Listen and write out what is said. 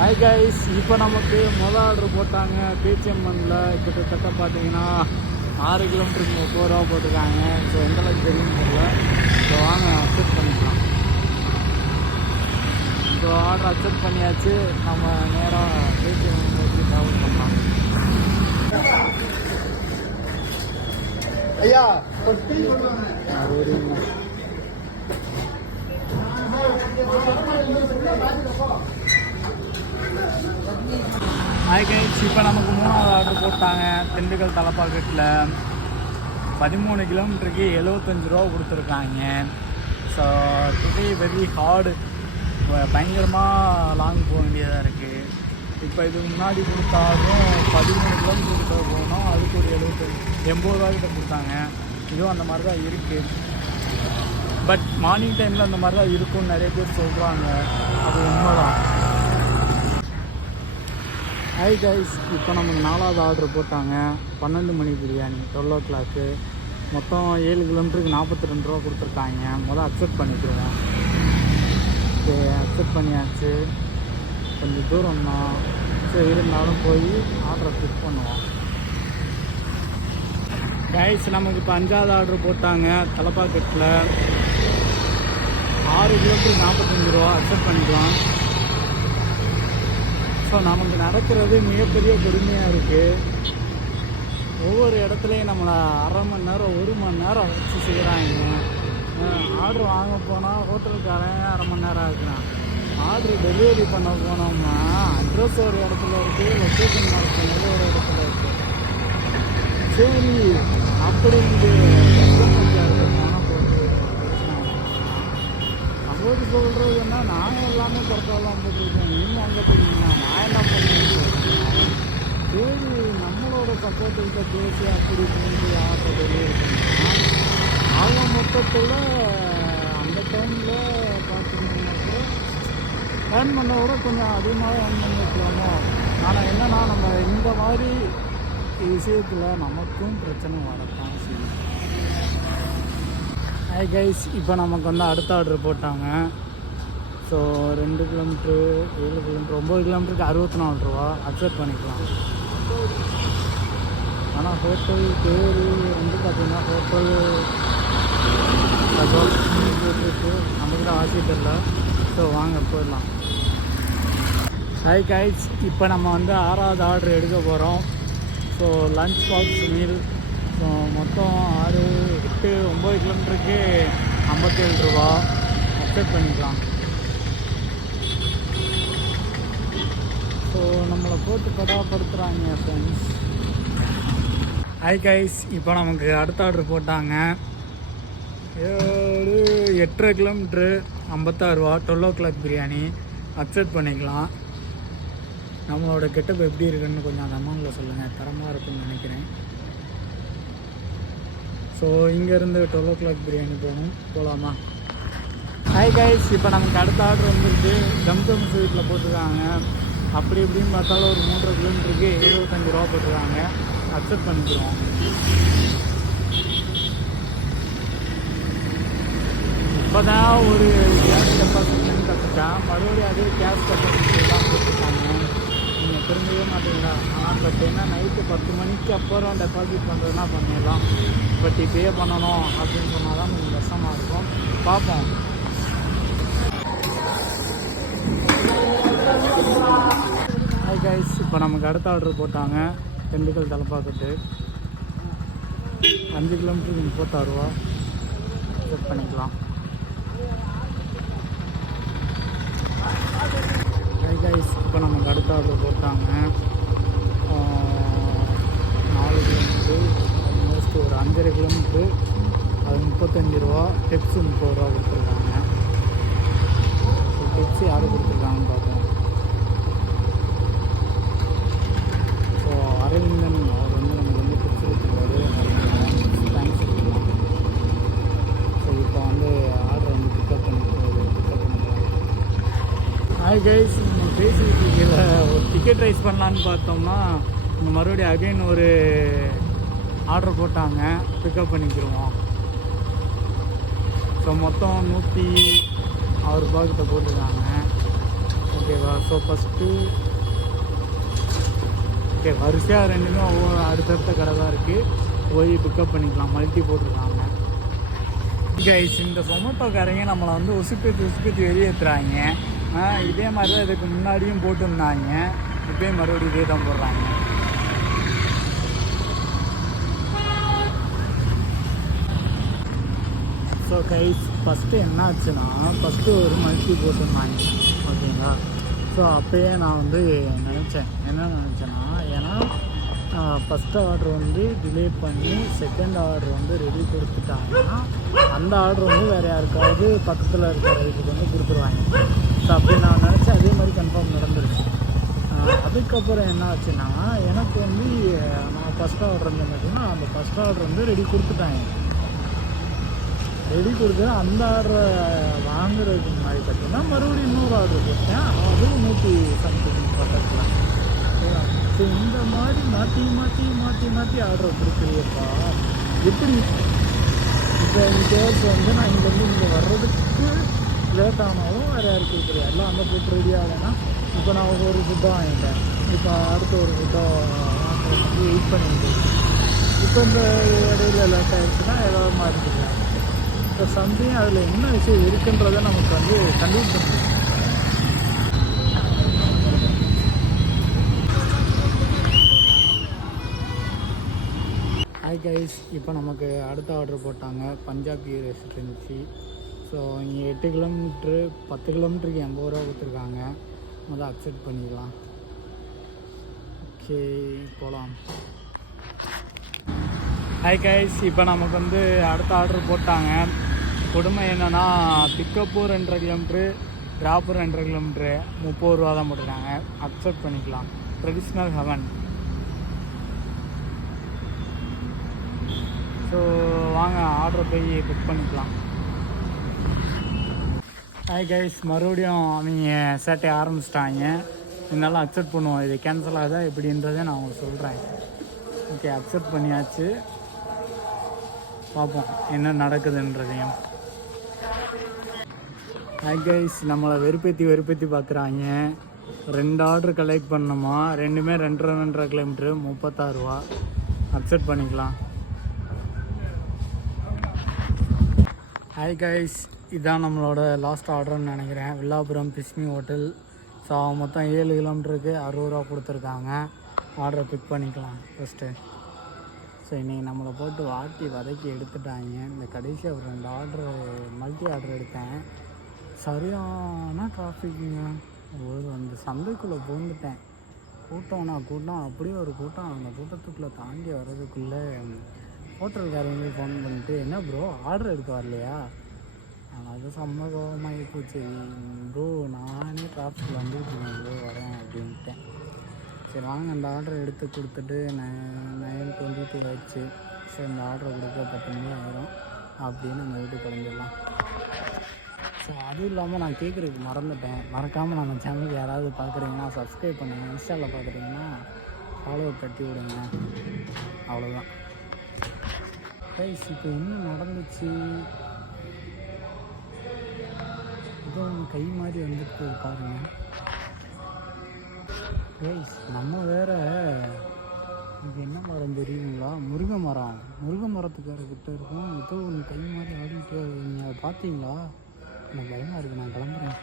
Hi guys, இப்போ நமக்கு மொதல் ஆர்டர் போட்டாங்க பேச்சியம்மனில். கிட்டத்தட்ட பார்த்தீங்கன்னா 6 கிலோமீட்டருக்கு 30 ரூபா போட்டிருக்காங்க. ஸோ எந்தளவுக்கு தெரியும்னு தெரியல. ஸோ வாங்க அக்செப்ட் பண்ணிக்கலாம். ஸோ ஆர்டர் அக்செப்ட் பண்ணியாச்சு. நம்ம நேராக பேச்சியம்மன் நோக்கி ட்ராவல் பண்ணலாம். ஐயா ஹாய் கைஸ், இப்போ நமக்கு 3வது ஆர்டர் போட்டாங்க. திண்டுக்கல் தலப்பாக்கட்டில் 13 கிலோமீட்டருக்கு 75 ரூபா கொடுத்துருக்காங்க. ஸோ டுடே வெரி ஹார்டு, பயங்கரமாக லாங் போக வேண்டியதாக இருக்குது. இப்போ இதுக்கு முன்னாடி கொடுத்தாலும் 13 கிலோமீட்டர் கிட்ட போகணும். அதுக்கு ஒரு 80 ரூபா கிட்ட கொடுத்தாங்க. இதுவும் அந்த மாதிரி தான் இருக்குது. பட் மார்னிங் டைமில் அந்த மாதிரி தான் இருக்கும்னு நிறைய பேர் சொல்கிறாங்க. அது உண்மைதான். ஹாய் கைஸ், இப்போ நமக்கு 4வது ஆர்டர் போட்டாங்க. 12 மணி பிரியாணி 12 o'clock. மொத்தம் 7 கிலோமீட்டருக்கு 42 ரூபா கொடுத்துருக்காங்க. முதல் அக்செப்ட் பண்ணிக்கிறோம். ஓகே, அக்செப்ட் பண்ணியாச்சு. கொஞ்சம் தூரம் தான், சரி இருந்தாலும் போய் ஆர்டரை பிக் பண்ணுவோம். கைஸ், நமக்கு இப்போ 5வது ஆர்டர் போட்டாங்க. தலப்பாக்கட்டில் 6 கிலோமீட்டருக்கு 45 ரூபா. அக்செப்ட் பண்ணிக்கலாம். ஸோ நமக்கு நடக்கிறது மிகப்பெரிய கொடுமையாக இருக்குது. ஒவ்வொரு இடத்துலையும் நம்மளை அரை மணி நேரம் 1 மணி நேரம் வச்சு செய்கிறாங்க. ஆர்டர் வாங்க போனால் ஹோட்டலுக்காரன் அரை மணி நேரம் ஆகுறான். ஆர்டர் டெலிவரி பண்ண போனோம்னா அட்ரஸ் ஒரு இடத்துல இருக்குது, லொக்கேஷன் மார்க் பண்ணது ஒரு இடத்துல இருக்குது. சரி அப்படின்ட்டு அப்போது சொல்கிறதுன்னா நாங்கள் எல்லாமே கரெக்டாக தான் போட்டுருக்கோம், நீங்கள் அங்கே போயிருக்கீங்கன்னா நான் என்ன பண்ணுறேன். சரி நம்மளோட சப்போர்ட்டுக்கிட்ட பேசி அப்படி போய் ஆர்டர் டெலிவரி பண்ணால் ஆக மொத்தத்தில் அந்த டைமில் பார்த்திங்கன்னா கூட ஏர்ன் பண்ண விட கொஞ்சம் அதிகமாக ஏர்ன் பண்ணிக்கலாமோ. ஆனால் என்னென்னா நம்ம இந்த மாதிரி விஷயத்தில் நமக்கும் பிரச்சனை வரத்தான் செய்யும். ஹாய் கைஸ், இப்போ நமக்கு வந்து அடுத்த ஆர்டர் போட்டாங்க. ஸோ 2 கிலோமீட்ரு 7 கிலோமீட்ரு 9 கிலோமீட்டருக்கு 64 ரூபா. அக்செப்ட் பண்ணிக்கலாம். ஆனால் ஹோட்டல் பேர் வந்து பார்த்திங்கன்னா ஹோட்டல் நம்மக்கிட்ட வாசிட்டு. ஸோ வாங்க போயிடலாம். ஹாய் கைஸ், இப்போ நம்ம வந்து 6வது ஆர்டர் எடுக்க போகிறோம். So lunch box meal. So மொத்தம் 6, 8, 9 கிலோமீட்டருக்கு 57 ரூபா. அக்செப்ட் பண்ணிக்கலாம். ஸோ நம்மளை போட்டு படாப்படுத்துகிறாங்க ஃப்ரெண்ட்ஸ். ஹாய் கைஸ், இப்போ நமக்கு அடுத்த ஆர்டர் போட்டாங்க. 8.5 கிலோமீட்ரு 56 ரூபா. 12 o'clock பிரியாணி. அக்செப்ட் பண்ணிக்கலாம். நம்மளோட கெட்டப் எப்படி இருக்குன்னு கொஞ்சம் அந்த அமௌண்ட்டில் சொல்லுங்கள். தரமாக இருக்குன்னு நினைக்கிறேன். ஸோ இங்கேருந்து 12 o'clock பிரியாணி போகலாமா? ஹாய் கைஸ், இப்போ நமக்கு அடுத்த ஆர்டர் வந்துருக்கு. ஜம்சம் ஸ்வீட்டில் போட்டிருக்காங்க. அப்படி இப்படின்னு பார்த்தாலும் ஒரு 3.5 கிலோமீட்டருக்கு 75 ரூபா போட்டிருக்காங்க. அக்செப்ட் பண்ணிக்கிறோம். இப்போ தான் ஒரு கேஸ் கெப்பாசிட்டின்னு கற்றுட்டேன். மறுபடியும் அதே கேஸ் கெப்பாசிட்டி தான் போட்டிருக்காங்க. நீங்கள் திரும்பவே மாட்டீங்களா? ஆனால் பட் என்ன, நைட்டு 10 மணிக்கு அப்புறம் டெபாசிட் பண்ணுறதுனா பண்ணிடலாம். பட் இப்போயே பண்ணணும் அப்படின்னு சொன்னால் தான் கொஞ்சம் கஷ்டமாக இருக்கும். பார்ப்போம். ஹாய் கைஸ், இப்போ நமக்கு அடுத்த ஆர்டர் போட்டாங்க. திண்டுக்கல் தலப்பாக்கட்டு 5 கிலோமீட்டருக்கு 36 ரூபா. செக் பண்ணிக்கலாம். ஹாய் கைஸ், இப்போ நமக்கு அடுத்த ஆர்டர் போட்டாங்க. 4 கிலோமீட்ரு ஆல்மோஸ்ட் ஒரு 5.5 கிலோமீட்ரு. அது 35 ரூபா. டிப்ஸு 30 ரூபா கொடுத்துருக்காங்க. ஸோ டிப்ஸு யார் கொடுத்துருக்காங்கன்னு பார்ப்போம். ஸோ அரவிந்தன் அவர் வந்து நமக்கு வந்து டிப்ஸ் கொடுத்துருக்காரு. தேங்க்ஸ் சொல்லலாம். ஸோ இப்போ வந்து ஆர்டர் வந்து பிக்கப் பண்ணிக்கலாம். ஹாய் கைஸ், நம்ம பேசிக்கிட்டு இருக்கல ஒரு டிக்கெட் ரைஸ் பண்ணலான்னு பார்த்தோம்னா இங்கே மறுபடியும் அகைன் ஒரு ஆர்டர் போட்டாங்க. பிக்கப் பண்ணிக்கிடுவோம். ஸோ மொத்தம் 106 ரூபாய்க்கிட்ட போட்டிருக்காங்க. ஓகே, ஓகேவா? ஸோ ஃபஸ்ட்டு ஓகே, வரிசையாக ரெண்டுமே ஒவ்வொரு அடுத்தடுத்த கடை தான் இருக்குது, போய் பிக்கப் பண்ணிக்கலாம். மல்டி போட்டிருக்காங்க கைஸ். இந்த சொமோட்டோக்காரங்க நம்மளை வந்து உசுப்பேத்தி வெளியேற்றுறாங்க. இதே மாதிரி தான் இதுக்கு முன்னாடியும் போட்டுருந்தாங்க, இப்போயும் மறுபடியும் இதே தான் போடுறாங்க. ஸோ கைஸ், ஃபஸ்ட்டு என்ன ஆச்சுன்னா, ஃபஸ்ட்டு ஒரு மல்டி போட்டிருந்தாங்க ஓகேங்களா. ஸோ அப்போயே நான் வந்து நினச்சேன், என்ன நினச்சேன்னா, ஏன்னா ஃபஸ்ட்டு ஆர்டர் வந்து டிலே பண்ணி செகண்ட் ஆர்டர் வந்து ரெடி கொடுத்துட்டாங்கன்னா அந்த ஆர்டர் வந்து வேறு யாருக்காவது பக்கத்தில் இருக்கிற இதுக்கு வந்து கொடுத்துருவாங்க. ஸோ அப்படி நான் நினச்சேன், அதே மாதிரி கன்ஃபார்ம் நடந்துருச்சு. அதுக்கப்புறம் என்ன ஆச்சுன்னா, எனக்கு வந்து நான் ஃபஸ்ட் ஆர்டர் வந்து பார்த்தீங்கன்னா அந்த ஃபஸ்ட் ஆர்டர் வந்து ரெடி கொடுத்துட்டாங்க. ரெடி கொடுத்து அந்த ஆர்டரை வாங்குறதுக்கு முன்னாடி பார்த்தீங்கன்னா மறுபடியும் இன்னொரு ஆர்டர் போட்டேன், அதுவும் 100 சம்திங் பக்கத்தில். ஸோ இந்த மாதிரி மாற்றி ஆர்டர் கொடுக்குறியப்பா எப்படி? இப்போ கேஸ் வந்து நான் இங்கே வர்றதுக்கு லேட் ஆனாலும் வேறு யாருக்கு கொடுக்குறேன், எல்லாம் அங்கே போய்ட்டு ரெடி ஆகலைன்னா இப்போ நான் ஒரு ஃபுட்டாக வாங்கிட்டேன், இப்போ அடுத்த ஒரு ஃபுட்டாக வாங்குறதுக்கு வெயிட் பண்ணிட்டு இப்போ இந்த இடையில லேட் ஆகிடுச்சுன்னா ஏதாவது மாறிடுறேன். இப்போ சம்திங் அதில் என்ன விஷயம் இருக்குன்றதை நமக்கு வந்து கண்டுபிடிக்க முடியும். ஹாய் கைஸ், இப்போ நமக்கு அடுத்த ஆர்டர் போட்டாங்க பஞ்சாபி ரெசிடென்சி. ஸோ இங்கே 8 கிலோமீட்ரு 10 கிலோமீட்டருக்கு 80 ரூபா கொடுத்துருக்காங்க. முதல் அக்செப்ட் பண்ணிடலாம். ஓகே, போகலாம். ஹாய் கைஸ், இப்போ நமக்கு வந்து அடுத்த ஆர்டர் போட்டாங்க. கொடுமை என்னென்னா, பிக்கப்பு 2.5 கிலோமீட்ரு, ட்ராப்பு 2.5 கிலோமீட்ரு, 30 ரூபா தான் போட்டிருக்காங்க. அக்செப்ட் பண்ணிக்கலாம். Traditional heaven. ஸோ வாங்க ஆர்டரை போய் புக் பண்ணிக்கலாம். ஹாய் கைஸ், மறுபடியும் அவங்க சேட்டை ஆரம்பிச்சிட்டாங்க. இருந்தாலும் அக்செப்ட் பண்ணுவோம். இது கேன்சல் ஆகுதா எப்படின்றதை நான் உங்களுக்கு சொல்கிறேன். ஓகே, அக்செப்ட் பண்ணியாச்சு. பார்ப்போம் என்ன நடக்குதுன்றதையும். ஹாய் கைஸ், நம்மளை வெறுப்பேற்றி பார்க்குறாங்க. 2 ஆர்டர் கலெக்ட் பண்ணோமா, ரெண்டுமே 2.5 கிலோமீட்ரு, 36 ரூபா. அக்செப்ட் பண்ணிக்கலாம். ஹாய் கைஸ், இதுதான் நம்மளோட லாஸ்ட் ஆர்டர்னு நினைக்கிறேன். வில்லாபுரம் பிஸ்மி ஹோட்டல். ஸோ மொத்தம் 7 கிலோமீட்டருக்கு 60 ரூபா கொடுத்துருக்காங்க. ஆர்டரை பிக் பண்ணிக்கலாம் ஃபஸ்ட்டு. ஸோ இன்றைக்கி நம்மளை போட்டு வாட்டி வதக்கி எடுத்துட்டாங்க. இந்த கடைசியாக ஒரு 2 ஆர்டரு மல்டி ஆர்டர் எடுத்தேன். சரியான டிராஃபிக்குங்க. ஒரு அந்த சந்தைக்குள்ளே பூந்துட்டேன். கூட்டம் அப்படியே ஒரு கூட்டம். அந்த கூட்டத்துக்குள்ளே தாண்டி வர்றதுக்குள்ளே ஹோட்டல்காரங்க ஃபோன் பண்ணிட்டு, என்ன ப்ரோ ஆர்டர் எடுக்க வரலையா? அது செம்ம கோபமாகி போச்சு. ப்ரோ நானே டிராஃபிக்கில் வந்துட்டு இருக்கேன் ப்ரோ, வரேன் அப்படின்ட்டேன். சரி வாங்க, அந்த ஆர்டர் எடுத்து கொடுத்துட்டு 9:22 ஆயிடுச்சு. சரி இந்த ஆர்டரை கொடுக்க 10 மணி ஆயிரும் அப்படின்னு நம்ம வீட்டுக்கு கிளம்பிடலாம். ஸோ அதுவும் இல்லாமல் நான் கேட்குறதுக்கு மறக்காமல் நம்ம சேனலுக்கு யாராவது பார்க்குறீங்கன்னா சப்ஸ்கிரைப் பண்ணுங்கள். இன்ஸ்டாவில் பார்க்குறீங்கன்னா ஃபாலோ தட்டி விடுங்க. அவ்வளோதான் கைஸ். இப்போ என்ன நடந்துச்சு, ஏதோ கை மாதிரி வந்துட்டு பாருங்க கைஸ். நம்ம வேற இது என்ன மரம் தெரியுங்களா? முருங்கை மரத்துக்காரர்கிட்ட இருக்கும். ஏதோ ஒன்று கை மாதிரி ஆடிட்டு, நீங்கள் அதை பார்த்தீங்களா? எனக்கு பயமாக இருக்குது. நான் கிளம்புறேன்.